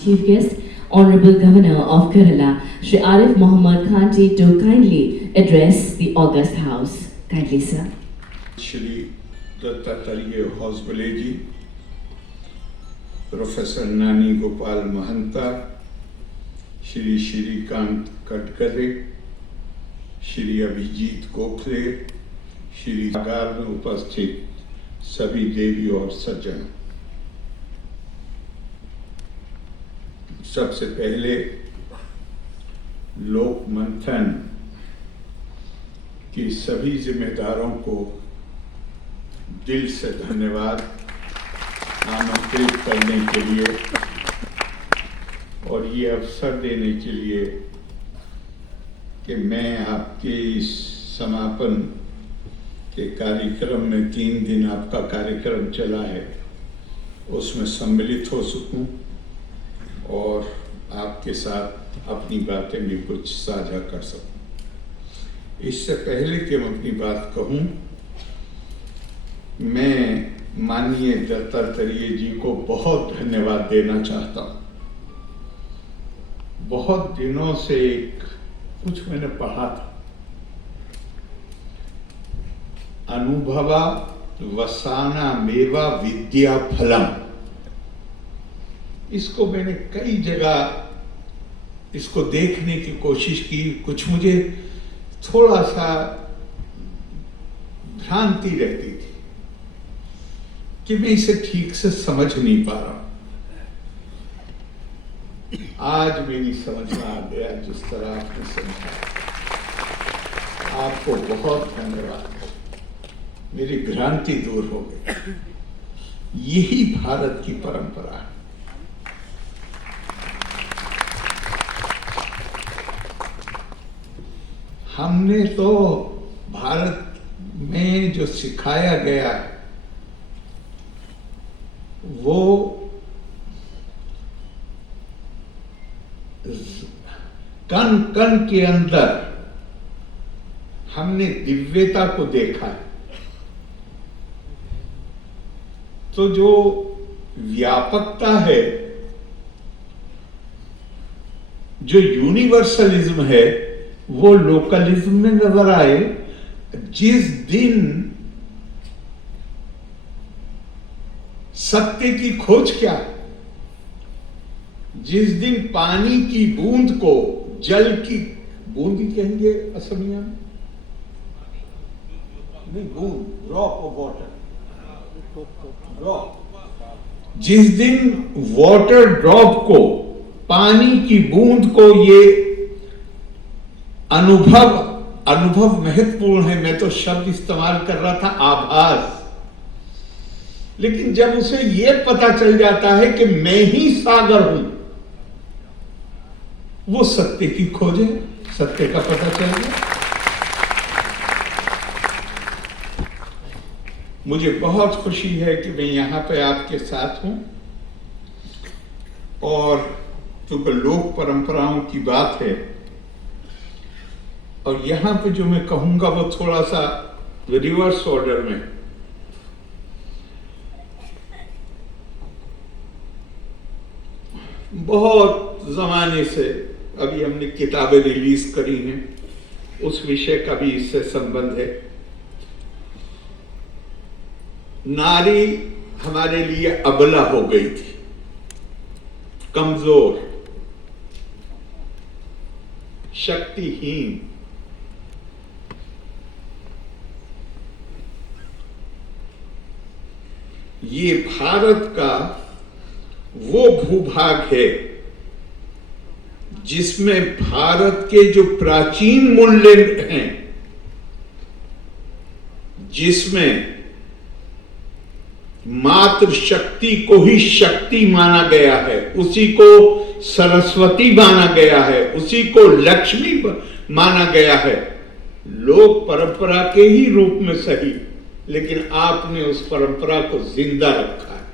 Chief guest, Honorable Governor of Kerala, Shri Arif Mohammad Khan ji, to kindly address the august house. Kindly, sir. Shri Dattatreya Housebale ji, Professor Nani Gopal Mahanta, Shri Shrikant Katkare, Shri Abhijit Gokhale, Shri आगार में उपस्थित सभी देवी और सज्जन, सबसे पहले लोक मंथन की सभी जिम्मेदारों को दिल से धन्यवाद आमंत्रित करने के लिए और ये अवसर देने के लिए कि मैं आपके इस समापन के कार्यक्रम में 3 दिन आपका कार्यक्रम चला है उसमें सम्मिलित हो सकूं और आपके साथ अपनी बातें भी कुछ साझा कर सकूं। इससे पहले कि मैं अपनी बात कहूं, मैं माननीय दत्तात्रेय जी को बहुत धन्यवाद देना चाहता हूं। बहुत दिनों से कुछ मैंने पढ़ा था, अनुभवा वसाना मेवा विद्या फलम। इसको मैंने कई जगह इसको देखने की कोशिश की, कुछ मुझे थोड़ा सा भ्रांति रहती थी कि मैं इसे ठीक से समझ नहीं पा रहा हूं। आज मेरी समझ में आ गया जिस तरह आपने समझा। आपको बहुत धन्यवाद, मेरी भ्रांति दूर हो गई। यही भारत की परंपरा है। हमने तो भारत में जो सिखाया गया है वो कण कण के अंदर हमने दिव्यता को देखा है। तो जो व्यापकता है, जो यूनिवर्सलिज्म है, वो लोकलिज्म में नजर आए। जिस दिन सत्य की खोज क्या है, जिस दिन पानी की बूंद को जल की बूंद कहेंगे असमिया में, नहीं, बूंद, ड्रॉप ऑफ वाटर, ड्रॉप। जिस दिन वाटर ड्रॉप को, पानी की बूंद को ये अनुभव महत्वपूर्ण है। मैं तो शब्द इस्तेमाल कर रहा था आभास, लेकिन जब उसे यह पता चल जाता है कि मैं ही सागर हूं, वो सत्य की खोज है, सत्य का पता चल गया। मुझे बहुत खुशी है कि मैं यहां पे आपके साथ हूं और क्योंकि लोक परंपराओं की बात है और यहां पे जो मैं कहूंगा वो थोड़ा सा रिवर्स ऑर्डर में। बहुत जमाने से अभी हमने किताबें रिलीज करी हैं, उस विषय का भी इससे संबंध है। नारी हमारे लिए अबला हो गई थी, कमजोर, शक्तिहीन। ये भारत का वो भूभाग है जिसमें भारत के जो प्राचीन मूल्य हैं, जिसमें मातृ शक्ति को ही शक्ति माना गया है, उसी को सरस्वती माना गया है, उसी को लक्ष्मी माना गया है, लोक परंपरा के ही रूप में सही, लेकिन आपने उस परंपरा को जिंदा रखा है।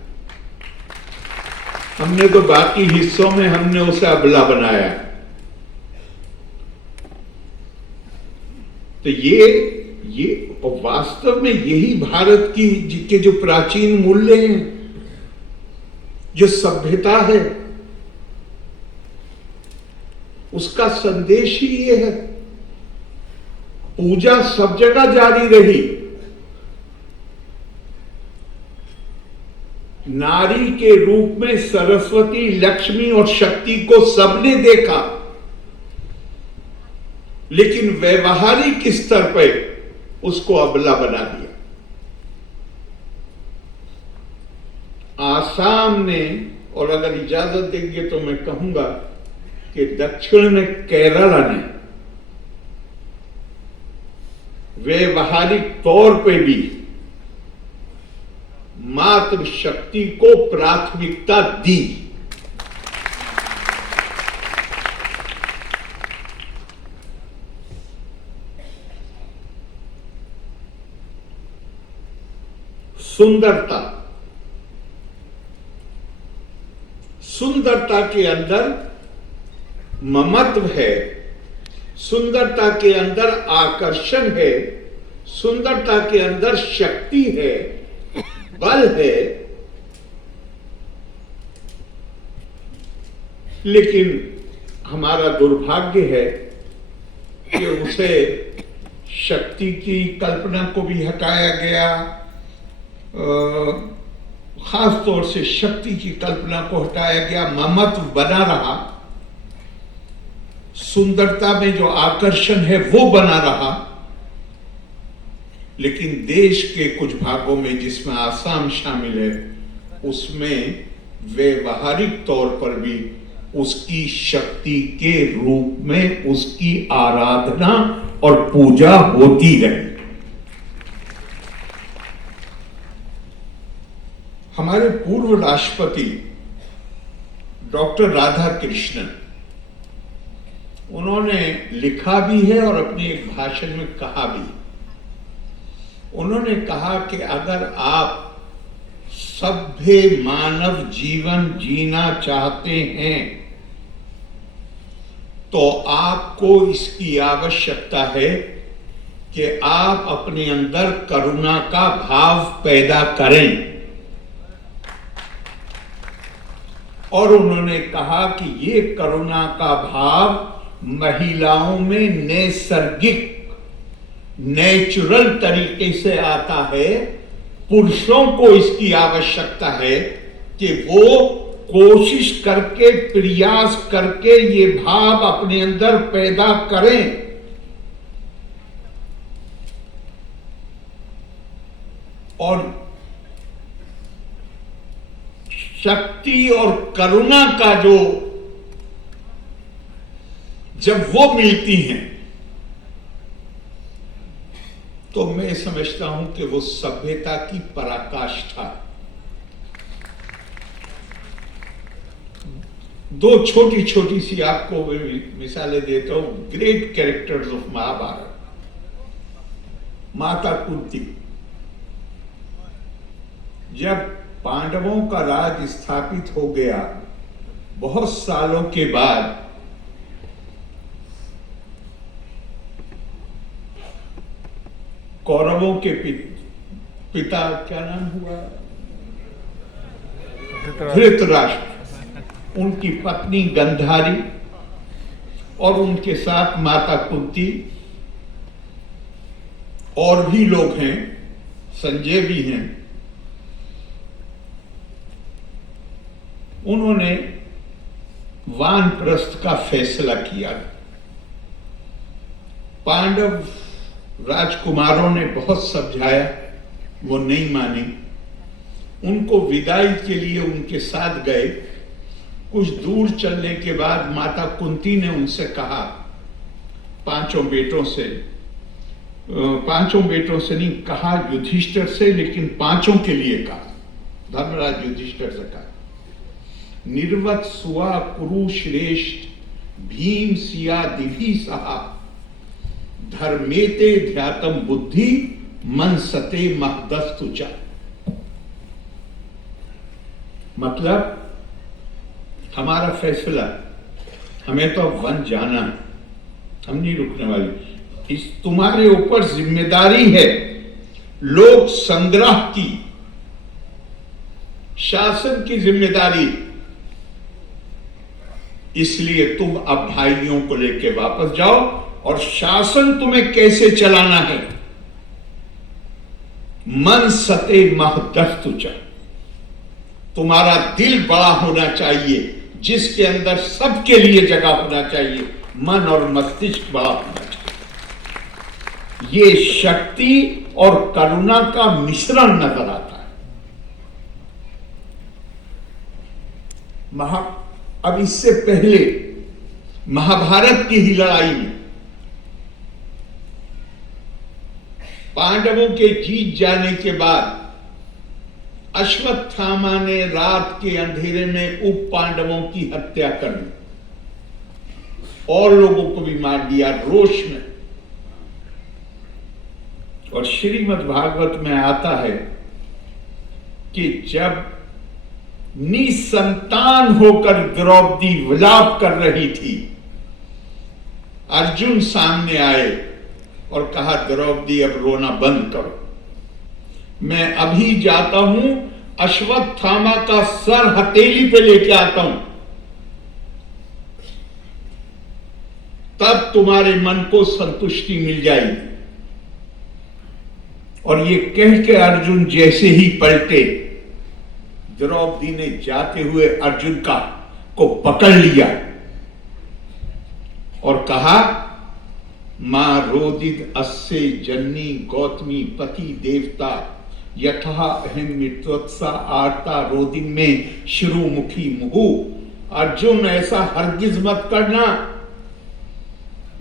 हमने तो बाकी हिस्सों में हमने उसे अबला बनाया। तो ये और वास्तव में यही भारत की के जो प्राचीन मूल्य हैं, जो सभ्यता है, उसका संदेश ही ये है। पूजा सब जगह जारी रही, नारी के रूप में सरस्वती, लक्ष्मी और शक्ति को सबने देखा, लेकिन व्यवहारिक स्तर पर उसको अबला बना दिया। आसाम ने, और अगर इजाजत देंगे तो मैं कहूंगा कि दक्षिण में केरला ने व्यवहारिक तौर पे भी मातृशक्ति को प्राथमिकता दी। सुंदरता, सुंदरता के अंदर ममत्व है, सुंदरता के अंदर आकर्षण है, सुंदरता के अंदर शक्ति है, बल है। लेकिन हमारा दुर्भाग्य है कि उसे शक्ति की कल्पना को भी हटाया गया, खास तौर से शक्ति की कल्पना को हटाया गया, ममत्व बना रहा, सुंदरता में जो आकर्षण है वो बना रहा। लेकिन देश के कुछ भागों में, जिसमें आसाम शामिल है, उसमें व्यवहारिक तौर पर भी उसकी शक्ति के रूप में उसकी आराधना और पूजा होती रही। हमारे पूर्व राष्ट्रपति डॉक्टर राधा कृष्णन, उन्होंने लिखा भी है और अपने एक भाषण में कहा भी। उन्होंने कहा कि अगर आप सभ्य मानव जीवन जीना चाहते हैं तो आपको इसकी आवश्यकता है कि आप अपने अंदर करुणा का भाव पैदा करें। और उन्होंने कहा कि ये करुणा का भाव महिलाओं में नैसर्गिक, नेचुरल तरीके से आता है। पुरुषों को इसकी आवश्यकता है कि वो कोशिश करके, प्रयास करके ये भाव अपने अंदर पैदा करें। और शक्ति और करुणा का जब वो मिलती हैं तो मैं समझता हूं कि वो सभ्यता की पराकाष्ठा। दो छोटी छोटी सी आपको मिसालें देता हूं। Great characters of Mahabharat. Mata Kunti, जब पांडवों का राज स्थापित हो गया, बहुत सालों के बाद कौरवों के पिता, क्या नाम हुआ, धृतराष्ट्र, उनकी पत्नी गंधारी और उनके साथ माता कुंती और भी लोग हैं, संजय भी हैं, उन्होंने वानप्रस्थ का फैसला किया। पांडव राजकुमारों ने बहुत समझाया, वो नहीं माने। उनको विदाई के लिए उनके साथ गए। कुछ दूर चलने के बाद माता कुंती ने उनसे कहा, पांचों बेटों से नहीं कहा, युधिष्ठिर से, लेकिन पांचों के लिए कहा। धर्मराज युधिष्ठिर से कहा, निर्वत सुआ कुरु श्रेष्ठ भीम सिया दिभी सहा धर्मेते ध्यातम बुद्धि मन सते महदस्तुचा। मतलब हमारा फैसला, हमें तो वन जाना, हम नहीं रुकने वाले। इस तुम्हारे ऊपर जिम्मेदारी है लोक संग्रह की, शासन की जिम्मेदारी। इसलिए तुम अब भाइयों को लेके वापस जाओ और शासन तुम्हें कैसे चलाना है। मन सते मह दस्तुचा, तुम्हारा दिल बड़ा होना चाहिए, जिसके अंदर सबके लिए जगह होना चाहिए। मन और मस्तिष्क बड़ा होना चाहिए। ये शक्ति और करुणा का मिश्रण नजर आता है। अब इससे पहले महाभारत की ही लड़ाई में पांडवों के जीत जाने के बाद अश्वत्थामा ने रात के अंधेरे में उप पांडवों की हत्या कर दी और लोगों को भी मार दिया रोष में। और श्रीमद् भागवत में आता है कि जब निसंतान होकर द्रौपदी विलाप कर रही थी, अर्जुन सामने आए और कहा, द्रौपदी अब रोना बंद करो, मैं अभी जाता हूं, अश्वत्थामा का सर हथेली पे लेके आता हूं, तब तुम्हारे मन को संतुष्टि मिल जाएगी। और ये कह के अर्जुन जैसे ही पलटे, द्रौपदी ने जाते हुए अर्जुन को पकड़ लिया और कहा, मां रोदित अस्य जन्नी गौतमी पति देवता यथा अहम मृत्युत्सा आर्ता रोदिन में शिरोमुखी मुहु। अर्जुन, ऐसा हरगिज मत करना,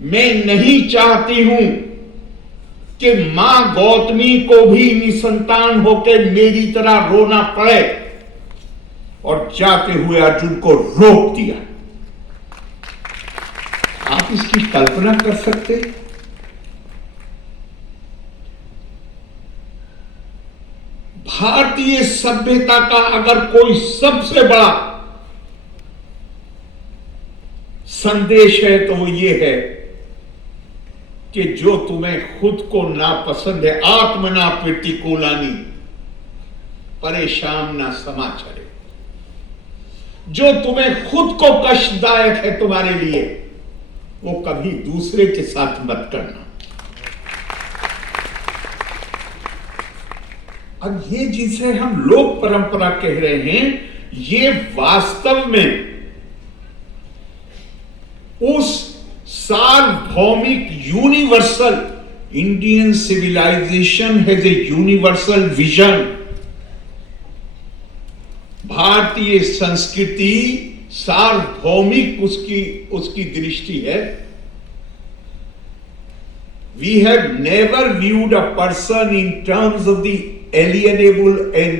मैं नहीं चाहती हूं कि मां गौतमी को भी निसंतान होकर मेरी तरह रोना पड़े। और जाते हुए अर्जुन को रोक दिया। आप इसकी कल्पना कर सकते? भारतीय सभ्यता का अगर कोई सबसे बड़ा संदेश है तो वो ये है कि जो तुम्हें खुद को नापसंद है, आत्मना प्रतिकूलानी परेशान ना समाचारे, जो तुम्हें खुद को कष्टदायक है तुम्हारे लिए, वो कभी दूसरे के साथ मत करना। अब ये जिसे हम लोक परंपरा कह रहे हैं, ये वास्तव में उस सार्वभौमिक universal, Indian civilization has a universal vision. भारतीय संस्कृति सार्वभौमिक उसकी दृष्टि है। We have never viewed a person in terms of the alienable and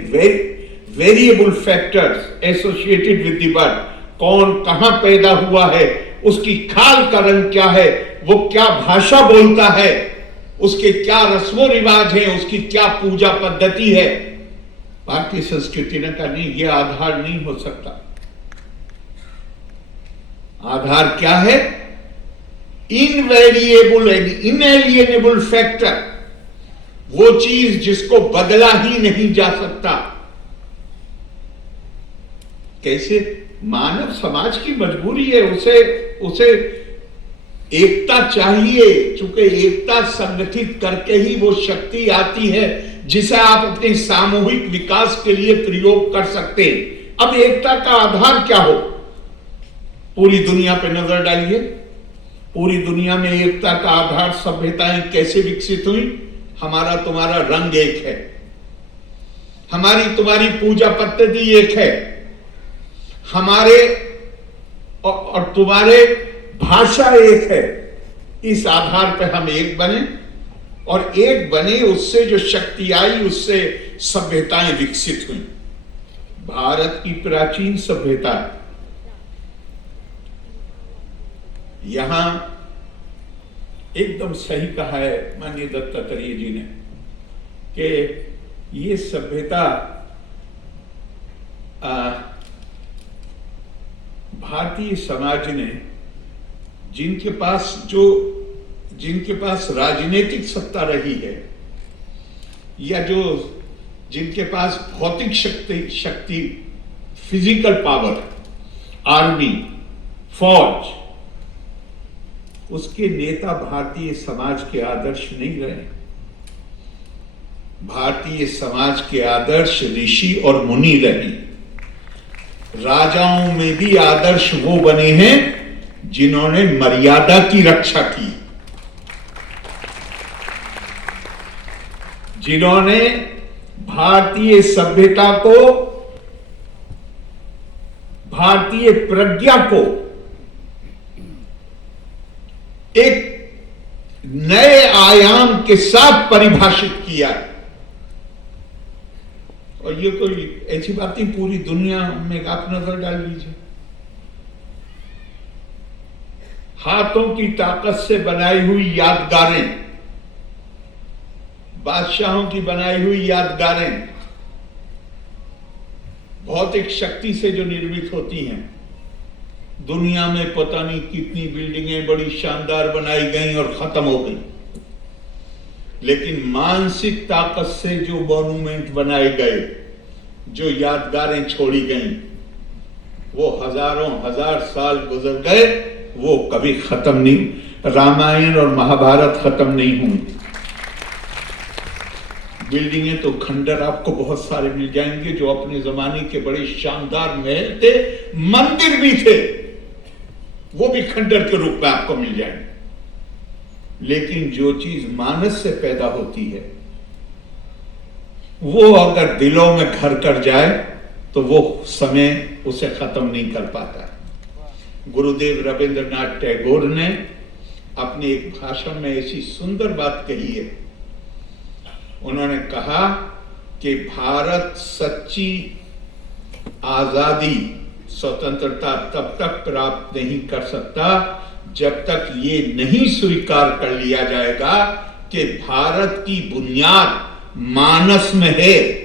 variable factors associated with the birth. कौन कहां पैदा हुआ है, उसकी खाल का रंग क्या है, वो क्या भाषा बोलता है, उसके क्या रस्मों रिवाज है, उसकी क्या पूजा पद्धति है। भारतीय संस्कृति ने कहा नहीं, ये आधार नहीं हो सकता। आधार क्या है? इनवेरिएबल एंड इनएलिएनेबल फैक्टर, वो चीज जिसको बदला ही नहीं जा सकता। कैसे? मानव समाज की मजबूरी है, उसे एकता चाहिए, चूंकि एकता संगठित करके ही वो शक्ति आती है जिसे आप अपने सामूहिक विकास के लिए प्रयोग कर सकते हैं। अब एकता का आधार क्या हो? पूरी दुनिया पे नजर डालिए, पूरी दुनिया में एकता का आधार सभ्यताएं कैसे विकसित हुई? हमारा तुम्हारा रंग एक है, हमारी तुम्हारी पूजा पद्धति एक है, हमारे और तुम्हारे भाषा एक है। इस आधार पर हम एक बने, और एक बने, उससे जो शक्ति आई, उससे सभ्यताएं विकसित हुई। भारत की प्राचीन सभ्यता, यहां एकदम सही कहा है माननीय दत्तात्रेय जी ने कि ये सभ्यता भारतीय समाज ने जिनके पास राजनीतिक सत्ता रही है, या जिनके पास भौतिक शक्ति फिजिकल पावर, आर्मी, फौज, उसके नेता भारतीय समाज के आदर्श नहीं रहे। भारतीय समाज के आदर्श ऋषि और मुनि रहे। राजाओं में भी आदर्श वो बने हैं जिन्होंने मर्यादा की रक्षा की, जिन्होंने भारतीय सभ्यता को, भारतीय प्रज्ञा को एक नए आयाम के साथ परिभाषित किया। और ये कोई ऐसी बात नहीं, पूरी दुनिया में आप नजर डाल लीजिए। हाथों की ताकत से बनाई हुई यादगारें, बादशाहों की बनाई हुई यादगारें भौतिक शक्ति से जो निर्मित होती हैं, दुनिया में पता नहीं कितनी बिल्डिंगें बड़ी शानदार बनाई गई और खत्म हो गई, लेकिन मानसिक ताकत से जो मॉन्यूमेंट बनाए गए, जो यादगारें छोड़ी गई, वो हजारों हजार साल गुजर गए, वो कभी खत्म नहीं। रामायण और महाभारत खत्म नहीं होंगे। बिल्डिंगें तो खंडर आपको बहुत सारे मिल जाएंगे जो अपने जमाने के बड़े शानदार महल थे, मंदिर भी थे, वो भी खंडर के रूप में आपको मिल जाएंगे। लेकिन जो चीज मानस से पैदा होती है, वो अगर दिलों में घर कर जाए तो वो समय उसे खत्म नहीं कर पाता। गुरुदेव रविंद्रनाथ टैगोर ने अपने एक भाषण में ऐसी सुंदर बात कही है। उन्होंने कहा कि भारत सच्ची आजादी, स्वतंत्रता तब तक प्राप्त नहीं कर सकता जब तक ये नहीं स्वीकार कर लिया जाएगा कि भारत की बुनियाद मानस में है।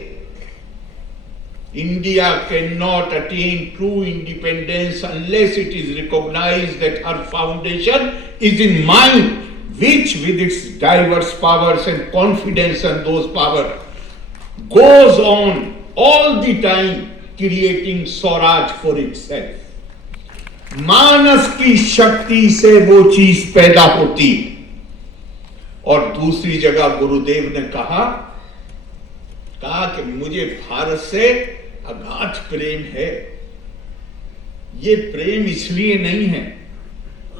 India cannot attain true independence unless it is recognized that her foundation is in mind, which with its diverse powers and confidence and those powers goes on all the time creating Swaraj for itself। मानस की शक्ति से वो चीज पैदा होती। और दूसरी जगह गुरुदेव ने कहा कि मुझे भारत से अगाध प्रेम है। ये प्रेम इसलिए नहीं है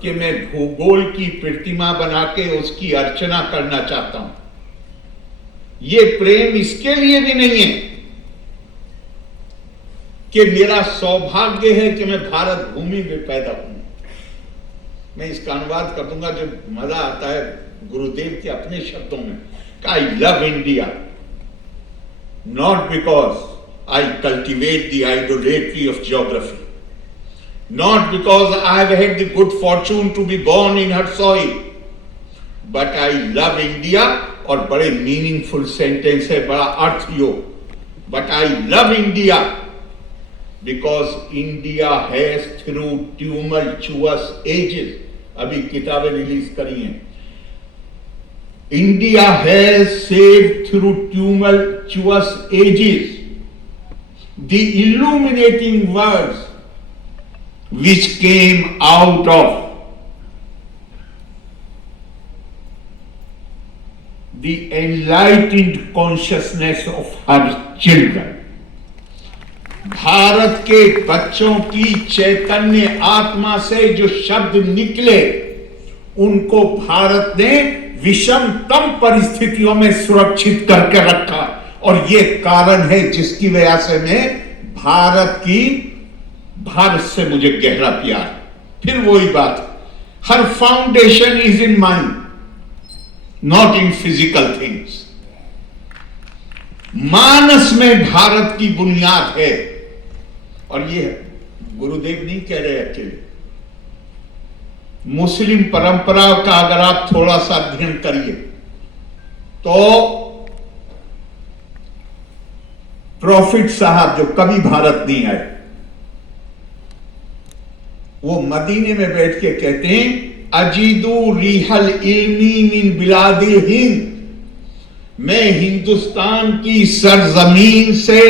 कि मैं भूगोल की प्रतिमा बना के उसकी अर्चना करना चाहता हूं। ये प्रेम इसके लिए भी नहीं है कि मेरा सौभाग्य है कि मैं भारत भूमि में पैदा हूं। मैं इसका अनुवाद कर दूंगा जो मजा आता है गुरुदेव के अपने शब्दों में। I love India not because I cultivate the idolatry of geography, not because I have had the good fortune to be born in her soil, but I love India। और बड़े मीनिंगफुल सेंटेंस है, बड़ा अर्थ योग। But I love India because India has through tumultuous ages, अभी किताबें release करी हैं, India has saved through tumultuous ages the illuminating words which came out of the enlightened consciousness of her children। Bharat के बच्चों की चैतन्य आत्मा से जो शब्द निकले, उनको भारत ने विषमतम परिस्थितियों में सुरक्षित करके रखा। और ये कारण है जिसकी वजह से मैं भारत से मुझे गहरा प्यार। फिर वही बात, हर foundation is in mind, not in physical things. मानस में भारत की बुनियाद है। और ये गुरुदेव नहीं कह रहे अकेले, मुस्लिम परंपरा का अगर आप थोड़ा सा अध्ययन करिए तो प्रॉफिट साहब जो कभी भारत नहीं आए, वो मदीने में बैठ के कहते हैं अजीदू रिहल इल्मी मिन बिलादिल हिंद, मैं हिंदुस्तान की सरजमीन से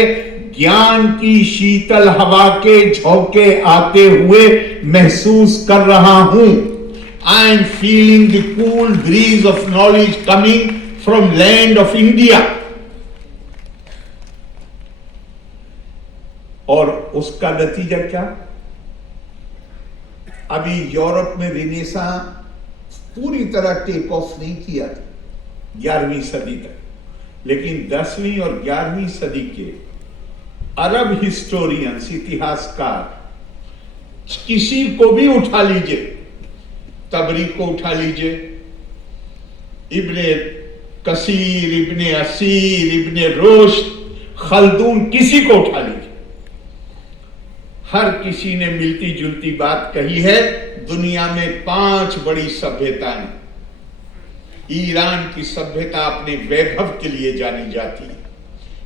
ज्ञान की शीतल हवा के झोंके आते हुए महसूस कर रहा हूं। I am feeling the cool bridge of knowledge coming from land of India. और उसका नतीजा क्या? अभी यूरोप में रिनेसा पूरी तरह टेक ऑफ नहीं किया था 11वीं सदी तक, लेकिन 10वीं और 11वीं सदी के अरब हिस्टोरियंस, इतिहासकार, किसी को भी उठा लीजिए, तबरी को उठा लीजिए, इब्ने कसीर, इब्ने असीर, इब्ने रुश्द, खल्दून, किसी को उठा लीजिए, हर किसी ने मिलती जुलती बात कही है। दुनिया में 5 बड़ी सभ्यताएं, ईरान की सभ्यता अपने वैभव के लिए जानी जाती है,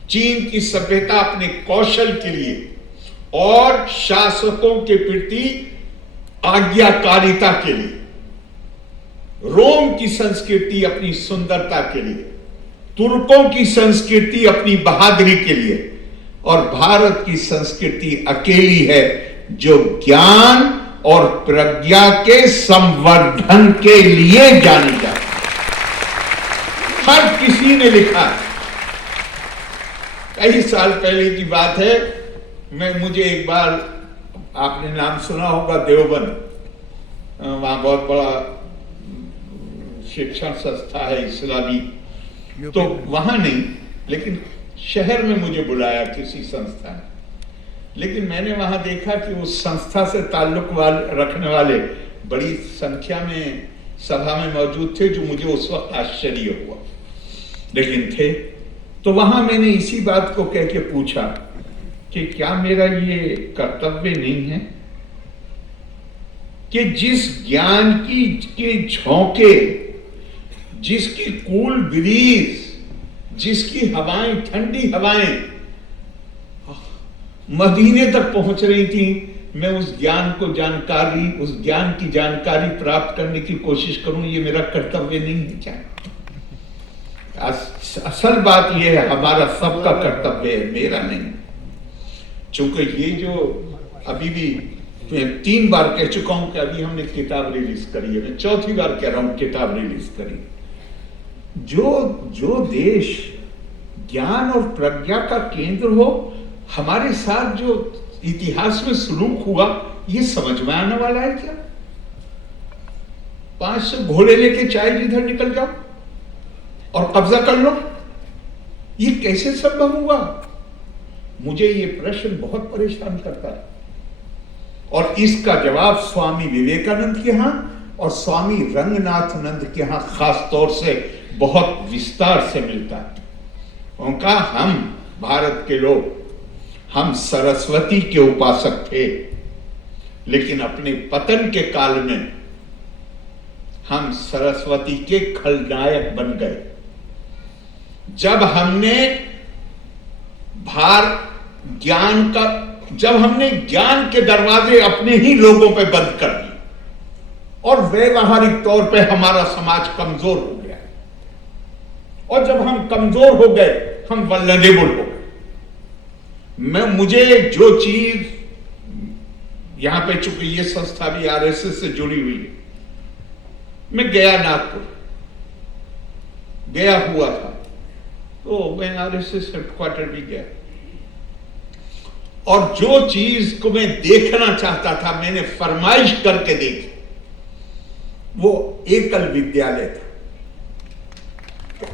चीन की सभ्यता अपने कौशल के लिए और शासकों के प्रति आज्ञाकारिता के लिए, रोम की संस्कृति अपनी सुंदरता के लिए, तुर्कों की संस्कृति अपनी बहादुरी के लिए, और भारत की संस्कृति अकेली है जो ज्ञान और प्रज्ञा के संवर्धन के लिए जानी जाती है। हर किसी ने लिखा, कई साल पहले की बात है, मुझे एक बार, आपने नाम सुना होगा देवबंद, वहां बहुत बड़ा शिक्षण संस्था है इस्लामी, तो वहां नहीं लेकिन शहर में मुझे बुलाया किसी संस्था ने। लेकिन मैंने वहां देखा कि उस संस्था से ताल्लुक रखने वाले बड़ी संख्या में सभा में मौजूद थे, जो मुझे उस वक्त आश्चर्य हुआ, लेकिन थे। तो वहां मैंने इसी बात को कह के पूछा कि क्या मेरा ये कर्तव्य नहीं है कि जिस ज्ञान की के झोंके, जिसकी कूल ब्रीज, जिसकी हवाएं, ठंडी हवाएं मदीने तक पहुंच रही थी, मैं उस ज्ञान उस ज्ञान की जानकारी प्राप्त करने की कोशिश करूं, ये मेरा कर्तव्य नहीं है क्या? असल बात यह है, हमारा सबका कर्तव्य है, मेरा नहीं। चूंकि ये जो अभी भी 3 बार कह चुका हूं कि अभी हमने किताब रिलीज करी है, मैं 4थी बार कह रहा हूं किताब रिलीज करी। जो देश ज्ञान और प्रज्ञा का केंद्र हो, हमारे साथ जो इतिहास में सलूक हुआ, ये समझ में आने वाला है क्या? 500 घोड़े लेके चाय जिधर निकल जाओ और कब्जा कर लो, ये कैसे संभव हुआ? मुझे ये प्रश्न बहुत परेशान करता है, और इसका जवाब स्वामी विवेकानंद के यहां और स्वामी रंगनाथनंद के यहां खास तौर से बहुत विस्तार से मिलता है। उनका, हम भारत के लोग, हम सरस्वती के उपासक थे, लेकिन अपने पतन के काल में हम सरस्वती के खलनायक बन गए। जब हमने ज्ञान के दरवाजे अपने ही लोगों पे बंद कर दिए, और व्यवहारिक तौर पे हमारा समाज कमजोर हो गया, और जब हम कमजोर हो गए, हम वल्नरेबल हो गए। मुझे जो चीज यहां पे, चूंकि ये संस्था भी आरएसएस से जुड़ी हुई है, मैं गया, नागपुर गया हुआ था, तो मैं आरएसएस हेडक्वार्टर भी गया, और जो चीज को मैं देखना चाहता था, मैंने फरमाइश करके देखी, वो एकल विद्यालय था। तो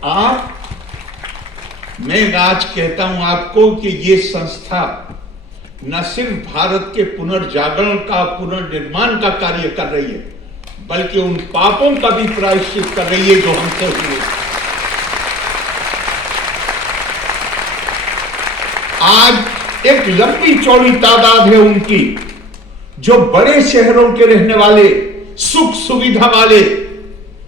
मैं आज कहता हूं आपको कि ये संस्था न सिर्फ भारत के पुनर्जागरण का, पुनर्निर्माण का कार्य कर रही है, बल्कि उन पापों का भी प्रायश्चित कर रही है जो हमसे हुए। आज एक लंबी चौड़ी तादाद है उनकी, जो बड़े शहरों के रहने वाले, सुख सुविधा वाले,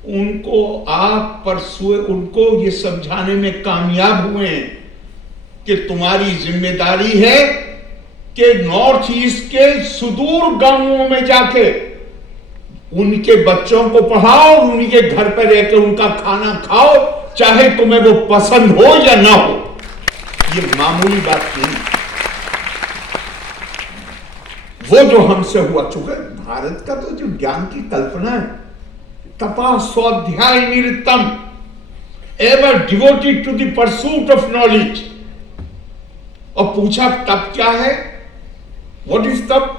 उनको आप उनको ये समझाने में कामयाब हुए हैं कि तुम्हारी जिम्मेदारी है कि नॉर्थ ईस्ट के सुदूर गांवों में जाके उनके बच्चों को पढ़ाओ, उनके घर पर रहकर उनका खाना खाओ, चाहे तुम्हें वो पसंद हो या ना हो। ये मामूली बात नहीं। वो जो हमसे हुआ, चूंकि भारत का तो जो ज्ञान की कल्पना है, तपा स्वाध्याय निरतम, ever devoted to the pursuit of knowledge. और पूछा तप क्या है, व्हाट इज तप?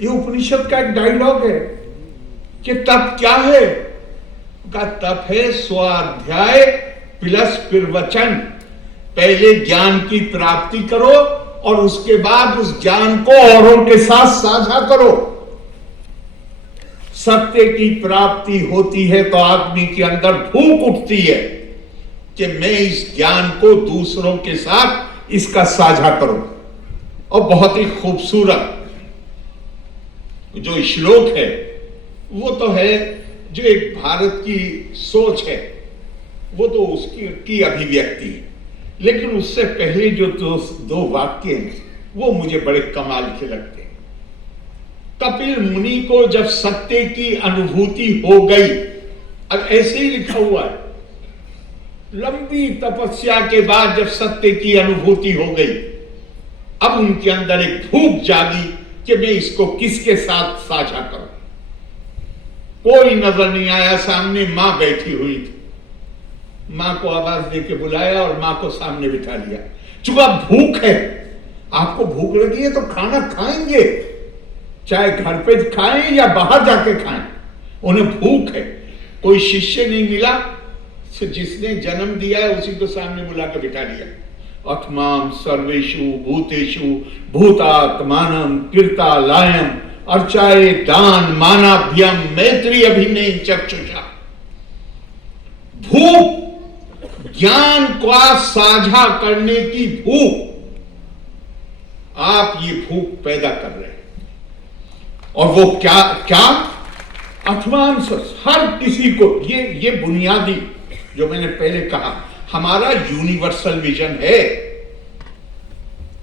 ये उपनिषद का एक डायलॉग है कि तप क्या है। का तप है स्वाध्याय प्लस प्रवचन। पहले ज्ञान की प्राप्ति करो और उसके बाद उस ज्ञान को औरों के साथ साझा करो। सत्य की प्राप्ति होती है तो आदमी के अंदर भूख उठती है कि मैं इस ज्ञान को दूसरों के साथ इसका साझा करूं। और बहुत ही खूबसूरत जो श्लोक है वो तो है, जो एक भारत की सोच है वो तो उसकी अभिव्यक्ति है, लेकिन उससे पहले जो दो वाक्य हैं वो मुझे बड़े कमाल के लगते हैं। कपिल मुनि को जब सत्य की अनुभूति हो गई, अब ऐसे ही लिखा हुआ है, लंबी तपस्या के बाद जब सत्य की अनुभूति हो गई, अब उनके अंदर एक भूख जागी कि मैं इसको किसके साथ साझा करूं। कोई नजर नहीं आया, सामने मां बैठी हुई थी। मां को आवाज देके बुलाया और मां को सामने बिठा लिया। चूंकि भूख है, आपको भूख लगी है तो खाना खाएंगे, चाहे घर पे खाएं या बाहर जाके खाएं, उन्हें भूख है। कोई शिष्य नहीं मिला, जिसने जन्म दिया है उसी को सामने बुला के बिठा लिया। अथमाम सर्वेषु भूतेषु भूतात्मानं कीर्तालयम् अर्चाये दान मानाभ्यम मैत्री अभिनय चक्षुषा। भूख, ज्ञान का साझा करने की भूख, आप ये भूख पैदा कर रहे हैं। और वो क्या क्या अथमान हर किसी को, ये बुनियादी जो मैंने पहले कहा, हमारा यूनिवर्सल विजन है।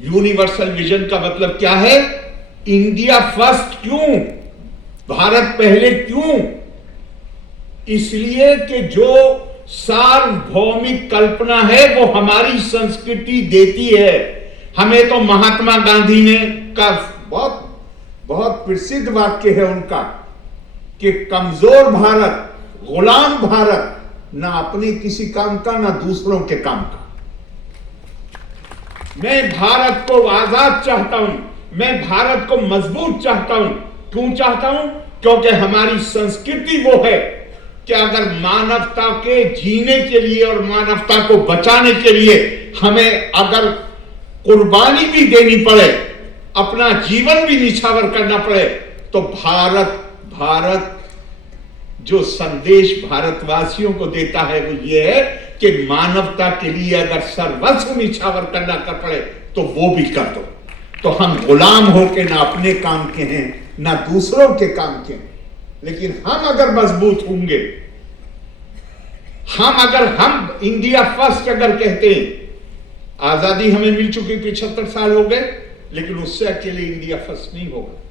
यूनिवर्सल विजन का मतलब क्या है? India first. क्यों भारत पहले? क्यों? इसलिए कि जो सार्वभौमिक कल्पना है वो हमारी संस्कृति देती है हमें। तो महात्मा गांधी ने का बहुत बहुत प्रसिद्ध वाक्य है उनका कि कमजोर भारत, गुलाम भारत, ना अपने किसी काम का ना दूसरों के काम का। मैं भारत को आजाद चाहता हूं, मैं भारत को मजबूत चाहता हूं। क्यों चाहता हूं? क्योंकि हमारी संस्कृति वो है कि अगर मानवता के जीने के लिए और मानवता को बचाने के लिए हमें अगर कुर्बानी भी देनी पड़े, अपना जीवन भी निछावर करना पड़े, तो भारत जो संदेश भारतवासियों को देता है वो ये है कि मानवता के लिए अगर सर्वस्व निछावर करना कर पड़े तो वो भी कर दो। तो हम गुलाम होके ना अपने काम के हैं ना दूसरों के काम के हैं। लेकिन हम अगर मजबूत होंगे, हम इंडिया फर्स्ट अगर कहते हैं, आजादी हमें मिल चुकी 75 साल हो गए, लेकिन उससे अकेले इंडिया फर्स्ट नहीं होगा।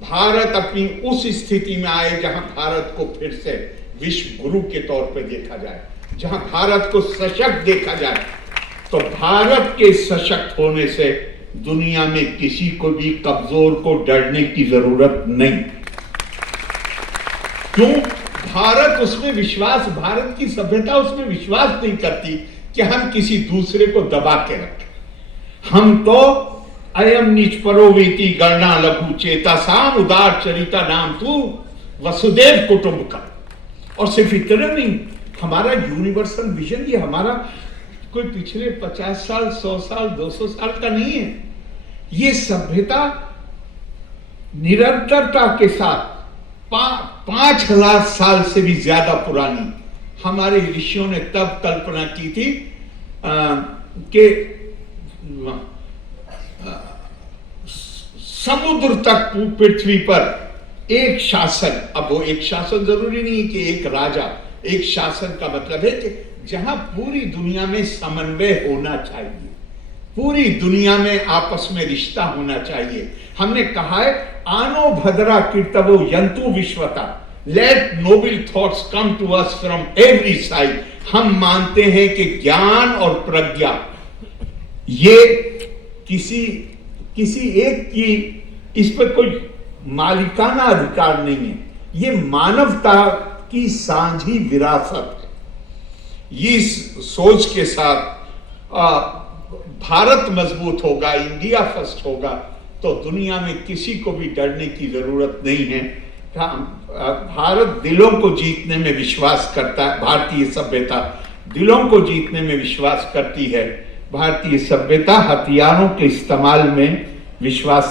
भारत अपनी उस स्थिति में आए जहां भारत को फिर से विश्व गुरु के तौर पर देखा जाए, जहां भारत को सशक्त देखा जाए। तो भारत के सशक्त होने से दुनिया में किसी को भी कमजोर को डरने की जरूरत नहीं। क्यों? भारत उसमें विश्वास, भारत की सभ्यता उसमें विश्वास नहीं करती कि हम किसी दूसरे को दबा के रखें। हम तो अयम नीच परोवेति गणना लघु चेता साम उदार चरिता नाम तू वसुदेव कुटुंबकम। और सिर्फ इतना नहीं, हमारा यूनिवर्सल विजन ये हमारा कोई पिछले 50 साल 100 साल 200 साल का नहीं है। ये सभ्यता निरंतरता के साथ 5000 साल से भी ज्यादा पुरानी। हमारे ऋषियों ने तब कल्पना की थी कि समुद्र तक पृथ्वी पर एक शासन, अब वो एक शासन जरूरी नहीं कि एक राजा, एक शासन का मतलब है कि जहां पूरी दुनिया में समन्वय होना चाहिए, पूरी दुनिया में आपस में रिश्ता होना चाहिए। हमने कहा है आनो भद्रा कीर्तवो यंतु विश्वता, let noble thoughts come to us from every side. हम मानते हैं कि ज्ञान और प्रज्ञा ये किसी एक की इस पर कोई मालिकाना अधिकार नहीं है। ये मानवता की साझी विरासत है। ये सोच के साथ भारत मजबूत होगा, इंडिया फर्स्ट होगा, तो दुनिया में किसी को भी डरने की जरूरत नहीं है। भारत दिलों को जीतने में विश्वास करता है। भारतीय सभ्यता दिलों को जीतने में विश्वास करती है। भारतीय सभ्यता हथियारों के इस्तेमाल में विश्वास